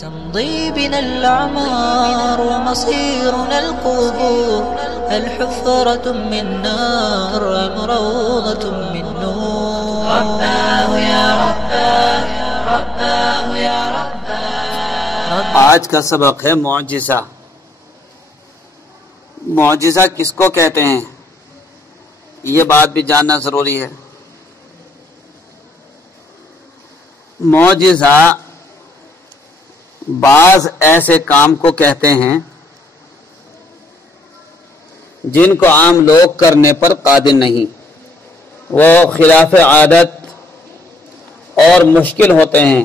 تمضي بنا الأعمار ومصيرنا القبور، الحفرة من نار أم روضة من نور. رباه يا رباه، رباه يا رباه. آج کا سبق ہے معجزہ۔ معجزہ کس کو کہتے ہیں یہ بات بھی جاننا ضروری ہے۔ معجزہ بعض ایسے کام کو کہتے ہیں جن کو عام لوگ کرنے پر قادر نہیں، وہ خلاف عادت اور مشکل ہوتے ہیں۔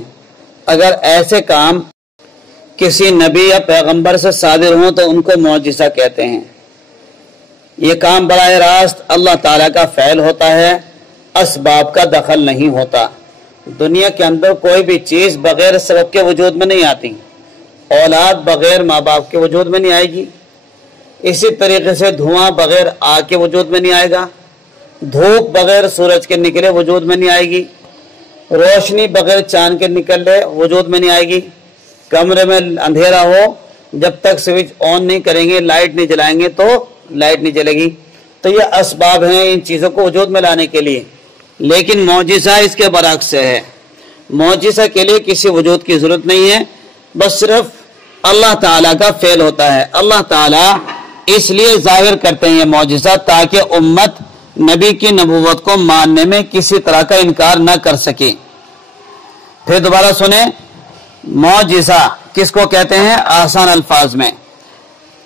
اگر ایسے کام کسی نبی یا پیغمبر سے صادر ہوں تو ان کو معجزہ کہتے ہیں۔ یہ کام براہ راست اللہ تعالیٰ کا فعل ہوتا ہے، اسباب کا دخل نہیں ہوتا۔ دنیا کے اندر کوئی بھی چیز بغیر سبب کے وجود میں نہیں آتی۔ اولاد بغیر ماں باپ کے وجود میں نہیں آئے گی، اسی طریقے سے دھواں بغیر آگ کے وجود میں نہیں آئے گا، دھوپ بغیر سورج کے نکلے وجود میں نہیں آئے گی، روشنی بغیر چاند کے نکلے وجود میں نہیں آئے گی۔ کمرے میں اندھیرا ہو، جب تک سوئچ آن نہیں کریں گے، لائٹ نہیں جلائیں گے تو لائٹ نہیں جلے گی۔ تو یہ اسباب ہیں ان چیزوں کو وجود میں لانے کے لیے۔ لیکن معجزہ اس کے برعکس ہے۔ معجزہ کے لیے کسی وجود کی ضرورت نہیں ہے، بس صرف اللہ تعالیٰ کا فعل ہوتا ہے۔ اللہ تعالیٰ اس لیے ظاہر کرتے ہیں یہ معجزہ تاکہ امت نبی کی نبوت کو ماننے میں کسی طرح کا انکار نہ کر سکے۔ پھر دوبارہ سنیں، معجزہ کس کو کہتے ہیں؟ آسان الفاظ میں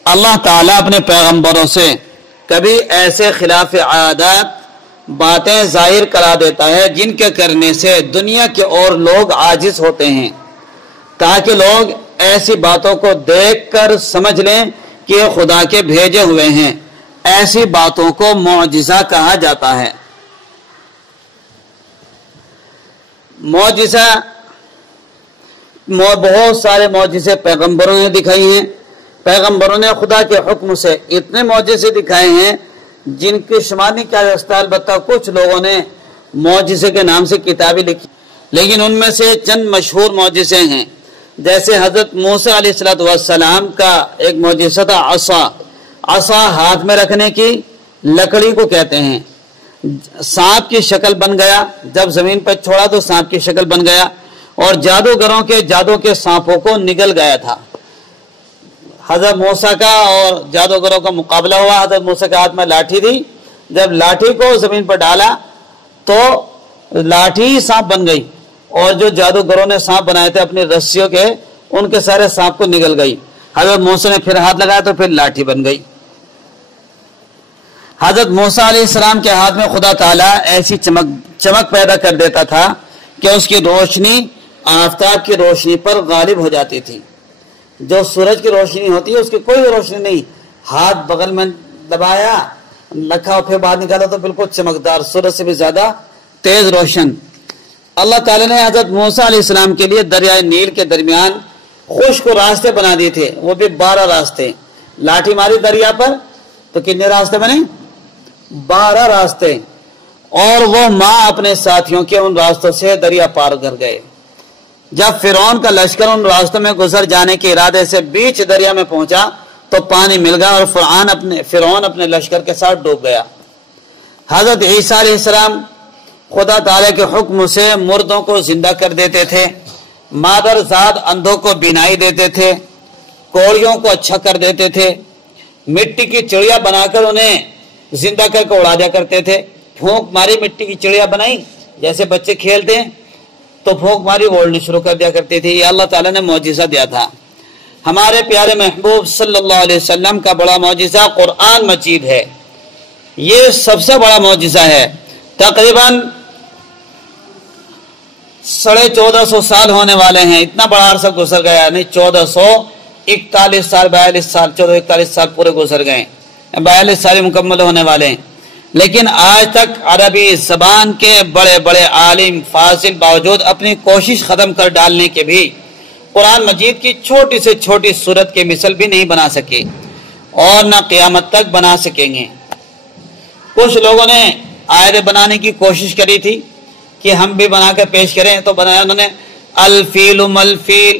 اللہ تعالیٰ اپنے پیغمبروں سے کبھی ایسے خلاف عادات باتیں ظاہر کرا دیتا ہے جن کے کرنے سے دنیا کے اور لوگ عاجز ہوتے ہیں، تاکہ لوگ ایسی باتوں کو دیکھ کر سمجھ لیں کہ یہ خدا کے بھیجے ہوئے ہیں۔ ایسی باتوں کو معجزہ کہا جاتا ہے۔ معجزہ بہت سارے معجزے پیغمبروں نے دکھائی ہیں۔ پیغمبروں نے خدا کے حکم سے اتنے معجزے دکھائے ہیں جن کی شمار نہیں کیا جا سکتا۔ البتہ کچھ لوگوں نے معجزے کے نام سے کتابیں لکھی، لیکن ان میں سے چند مشہور معجزے ہیں۔ جیسے حضرت موسیٰ علیہ السلام کا ایک معجزہ تھا عصا ہاتھ میں رکھنے کی، لکڑی کو کہتے ہیں۔ سانپ کی شکل بن گیا، جب زمین پر چھوڑا تو سانپ کی شکل بن گیا، اور جادوگروں کے جادو کے سانپوں کو نگل گیا تھا۔ حضرت موسیٰ کا اور جادوگروں کا مقابلہ ہوا۔ حضرت موسیٰ کے ہاتھ میں لاٹھی تھی، جب لاٹھی کو زمین پر ڈالا تو لاٹھی ہی سانپ بن گئی، اور جو جادوگروں نے سانپ بنائے تھے اپنی رسیوں کے، ان کے سارے سانپ کو نگل گئی۔ حضرت موسیٰ نے پھر ہاتھ لگایا تو پھر لاٹھی بن گئی۔ حضرت موسیٰ علیہ السلام کے ہاتھ میں خدا تعالیٰ ایسی چمک پیدا کر دیتا تھا کہ اس کی روشنی آفتاب کی روشنی پر غالب ہو جاتی تھی۔ جو سورج کی روشنی ہوتی ہے اس کی کوئی روشنی نہیں، ہاتھ بغل میں دبایا رکھا اور پھر باہر نکالا تو بالکل چمکدار، سورج سے بھی زیادہ تیز روشن۔ اللہ تعالیٰ نے حضرت موسیٰ علیہ السلام کے لیے دریائے نیل کے درمیان خشک راستے بنا دیے تھے، وہ بھی 12 راستے۔ لاٹھی ماری دریا پر تو کتنے راستے بنے؟ 12 راستے، اور وہ ماں اپنے ساتھیوں کے ان راستوں سے دریا پار کر گئے۔ جب فرعون کا لشکر ان راستوں میں گزر جانے کے ارادے سے بیچ دریا میں پہنچا تو پانی مل گیا اور فرعون اپنے لشکر کے ساتھ ڈوب گیا۔ حضرت عیسیٰ علیہ السلام خدا تعالیٰ کے حکم سے مردوں کو زندہ کر دیتے تھے، مادر زاد اندھوں کو بینائی دیتے تھے، کوڑیوں کو اچھا کر دیتے تھے، مٹی کی چڑیا بنا کر انہیں زندہ کر کے اڑا دیا کرتے تھے۔ پھونک ماری مٹی کی چڑیا بنائی، جیسے بچے کھیلتے ہیں تو پھونک ماری بولنی شروع کر دیا کرتی تھی۔ یہ اللہ تعالیٰ نے معجزہ دیا تھا۔ ہمارے پیارے محبوب صلی اللہ علیہ وسلم کا بڑا معجزہ قرآن مجید ہے۔ یہ سب سے بڑا معجزہ ہے۔ تقریباً 1450 سال ہونے والے ہیں، اتنا بڑا عرصہ گزر گیا، یعنی 1441 سال 42 سال 1441 سال پورے گزر گئے، 42 سال مکمل ہونے والے ہیں۔ لیکن آج تک عربی زبان کے بڑے بڑے عالم فاضل باوجود اپنی کوشش ختم کر ڈالنے کے بھی قرآن مجید کی چھوٹی سے چھوٹی صورت کے مثل بھی نہیں بنا سکے، اور نہ قیامت تک بنا سکیں گے۔ کچھ لوگوں نے آیت بنانے کی کوشش کری تھی کہ ہم بھی بنا کر پیش کریں، تو بنایا انہوں نے الفیل ملفیل،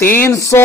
300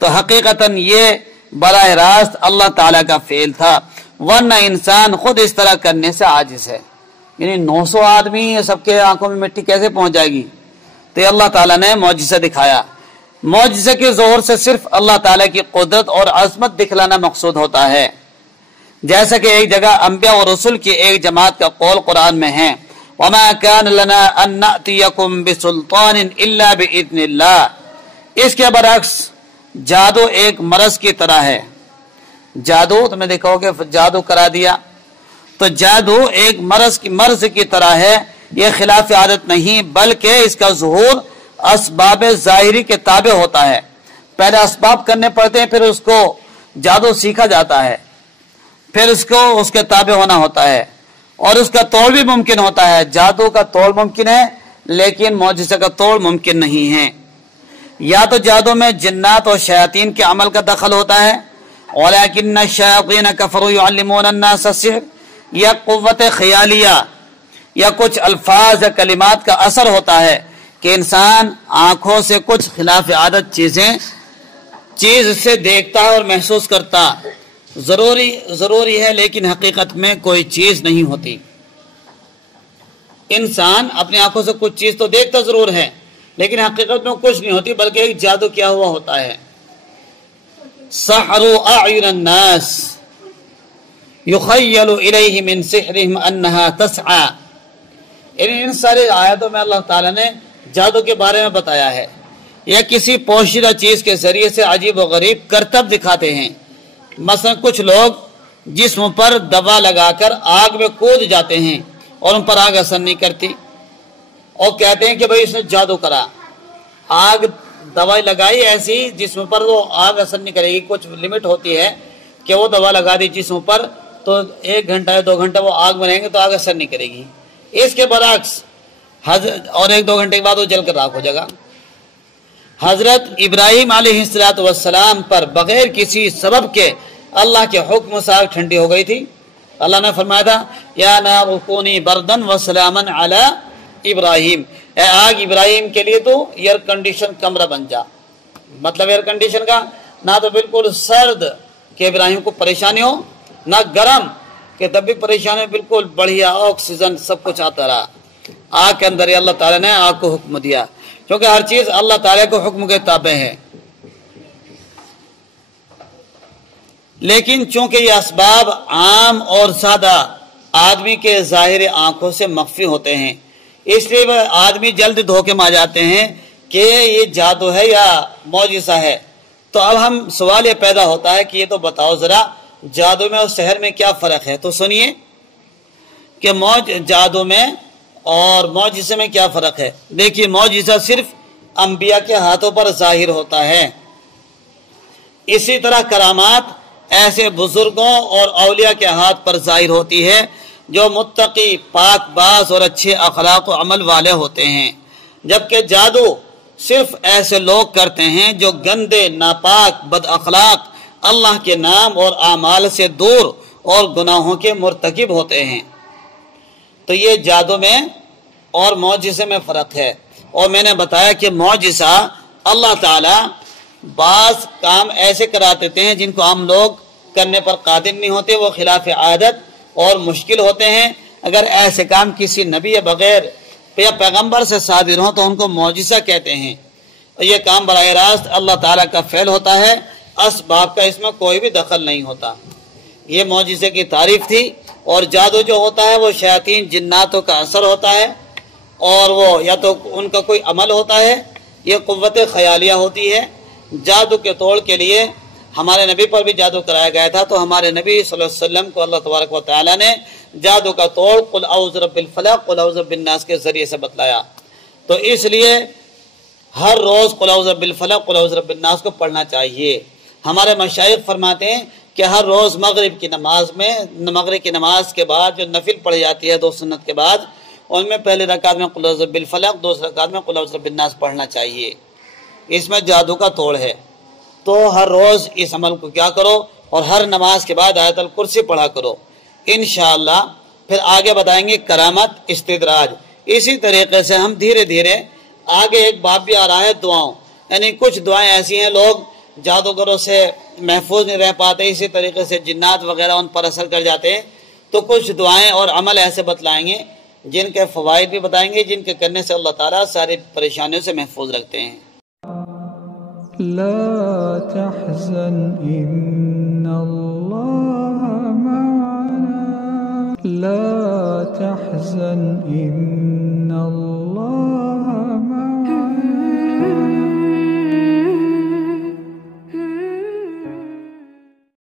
تو حقیقتاً یہ براہ راست اللہ تعالیٰ کا فعل تھا، ورنہ انسان خود اس طرح کرنے سے عاجز ہے۔ یعنی 900 آدمی سب کے آنکھوں میں مٹی کیسے پہنچ جائے گی؟ تو اللہ تعالیٰ نے معجزہ دکھایا۔ معجزے کے ظہور سے صرف اللہ تعالیٰ کی قدرت اور عظمت دکھلانا مقصود ہوتا ہے، جیسا کہ ایک جگہ انبیاء اور رسول کی ایک جماعت کا قول قرآن میں ہے، وَمَا كَانَ لَنَا أَن نَأْتِيَكُمْ بِسُلْطَانٍ إِلَّا بِإِذْنِ اللَّهِ۔ اس کے برعکس جادو ایک مرض کی طرح ہے۔ جادو تم نے دیکھا ہوگا کہ جادو کرا دیا، تو جادو ایک مرض کی طرح ہے۔ یہ خلاف عادت نہیں، بلکہ اس کا ظہور اسباب ظاہری کے تابع ہوتا ہے۔ پہلے اسباب کرنے پڑتے ہیں، پھر اس کو جادو سیکھا جاتا ہے، پھر اس کو اس کے تابع ہونا ہوتا ہے، اور اس کا توڑ بھی ممکن ہوتا ہے۔ جادو کا توڑ ممکن ہے، لیکن معجزے کا توڑ ممکن نہیں ہے۔ یا تو جادو میں جنات اور شیاطین کے عمل کا دخل ہوتا ہے، وَلَكِنَّ الشَّيَاطِينَ كَفَرُوا يُعَلِّمُونَ النَّاسَ السِّحْرَ، یا قوت خیالیہ یا کچھ الفاظ یا کلمات کا اثر ہوتا ہے کہ انسان آنکھوں سے کچھ خلاف عادت چیز سے دیکھتا ہے اور محسوس کرتا۔ ضروری ہے، لیکن حقیقت میں کوئی چیز نہیں ہوتی۔ انسان اپنی آنکھوں سے کچھ چیز تو دیکھتا ضرور ہے، لیکن حقیقت میں کچھ نہیں ہوتی، بلکہ ایک جادو کیا ہوا ہوتا ہے۔ سحروا اعین الناس یخیل الیہ من سحرہم انہا تسعی۔ ان سارے آیاتوں میں اللہ تعالیٰ نے جادو کے بارے میں بتایا ہے، یا کسی پوشیدہ چیز کے ذریعے سے عجیب و غریب کرتب دکھاتے ہیں۔ مثلا کچھ لوگ جسم پر دوا لگا کر آگ میں کود جاتے ہیں اور ان پر آگ اثر نہیں کرتی، اور کہتے ہیں کہ بھئی اس نے جادو کرا، آگ دوائی لگائی ایسی جسم پر وہ آگ اثر نہیں کرے گی۔ کچھ لمٹ ہوتی ہے کہ وہ دوا لگا دی جسم پر تو 1 گھنٹہ یا 2 گھنٹہ وہ آگ میں رہیں گے تو آگ اثر نہیں کرے گی۔ اس کے برعکس اور 1-2 گھنٹے کے بعد وہ جل کر راکھ ہو جائے گا۔ حضرت ابراہیم علیہ السلام پر بغیر کسی سبب کے اللہ کے حکم سے آگ ٹھنڈی ہو گئی تھی۔ اللہ نے فرمایا تھا یا نار کونی بردن وسلاما علی ابراہیم، اے آگ ابراہیم کے لیے تو ایئر کنڈیشن کمرہ بن جا۔ مطلب ایئر کنڈیشن کا نہ تو بالکل سرد کہ ابراہیم کو پریشانی ہو، نہ گرم کہ تب بھی پریشانی، بالکل بڑھیا آکسیجن سب کچھ آتا رہا۔ آگ کے اندر اللہ تعالیٰ نے آگ کو حکم دیا، کیونکہ ہر چیز اللہ تعالیٰ کو حکم کے تابع ہے۔ لیکن چونکہ یہ اسباب عام اور سادہ آدمی کے ظاہر آنکھوں سے مخفی ہوتے ہیں، اس لیے وہ آدمی جلد دھوکے میں آ جاتے ہیں کہ یہ جادو ہے یا معجزہ ہے۔ تو اب ہم سوال یہ پیدا ہوتا ہے کہ یہ تو بتاؤ ذرا جادو میں اور سحر میں کیا فرق ہے؟ تو سنیے کہ جادو میں اور معجزے میں کیا فرق ہے۔ دیکھیے، معجزہ صرف انبیاء کے ہاتھوں پر ظاہر ہوتا ہے، اسی طرح کرامات ایسے بزرگوں اور اولیاء کے ہاتھ پر ظاہر ہوتی ہے جو متقی، پاک باز اور اچھے اخلاق و عمل والے ہوتے ہیں، جبکہ جادو صرف ایسے لوگ کرتے ہیں جو گندے، ناپاک، بد اخلاق، اللہ کے نام اور اعمال سے دور اور گناہوں کے مرتکب ہوتے ہیں۔ تو یہ جادو میں اور معجزے میں فرق ہے۔ اور میں نے بتایا کہ معجزہ اللہ تعالیٰ بعض کام ایسے کرا دیتے ہیں جن کو عام لوگ کرنے پر قادر نہیں ہوتے، وہ خلاف عادت اور مشکل ہوتے ہیں۔ اگر ایسے کام کسی نبی یا بغیر یا پیغمبر سے صادر ہوں تو ان کو معجزہ کہتے ہیں، اور یہ کام براہ راست اللہ تعالیٰ کا فعل ہوتا ہے، اسباب کا اس میں کوئی بھی دخل نہیں ہوتا۔ یہ معجزے کی تعریف تھی۔ اور جادو جو ہوتا ہے وہ شیاطین جناتوں کا اثر ہوتا ہے، اور وہ یا تو ان کا کوئی عمل ہوتا ہے، یہ قوت خیالیہ ہوتی ہے۔ جادو کے توڑ کے لیے ہمارے نبی پر بھی جادو کرایا گیا تھا، تو ہمارے نبی صلی اللہ علیہ وسلم کو اللہ تبارک و تعالیٰ نے جادو کا توڑ قل اعوذ برب الفلق قل اعوذ برب الناس کے ذریعے سے بتلایا۔ تو اس لیے ہر روز قل اعوذ برب الفلق قل اعوذ برب الناس کو پڑھنا چاہیے۔ ہمارے مشائخ فرماتے ہیں کہ ہر روز مغرب کی نماز کے بعد جو نفل پڑھی جاتی ہے 2 سنت کے بعد، ان میں پہلے رکعت میں قل اعوذ برب الفلق، دوسری رکعت میں قل اعوذ برب الناس پڑھنا چاہیے۔ اس میں جادو کا توڑ ہے، تو ہر روز اس عمل کو کیا کرو، اور ہر نماز کے بعد آیت الکرسی پڑھا کرو۔ انشاءاللہ پھر آگے بتائیں گے کرامت، استدراج۔ اسی طریقے سے ہم دھیرے دھیرے آگے ایک باب بھی آ رہا ہے دعاؤں، یعنی کچھ دعائیں ایسی ہیں لوگ جادوگروں سے محفوظ نہیں رہ پاتے، اسی طریقے سے جنات وغیرہ ان پر اثر کر جاتے ہیں، تو کچھ دعائیں اور عمل ایسے بتلائیں گے جن کے فوائد بھی بتائیں گے، جن کے کرنے سے اللہ تعالیٰ ساری پریشانیوں سے محفوظ رکھتے ہیں۔ لا تحزن ان اللہ معنا، لا تحزن ان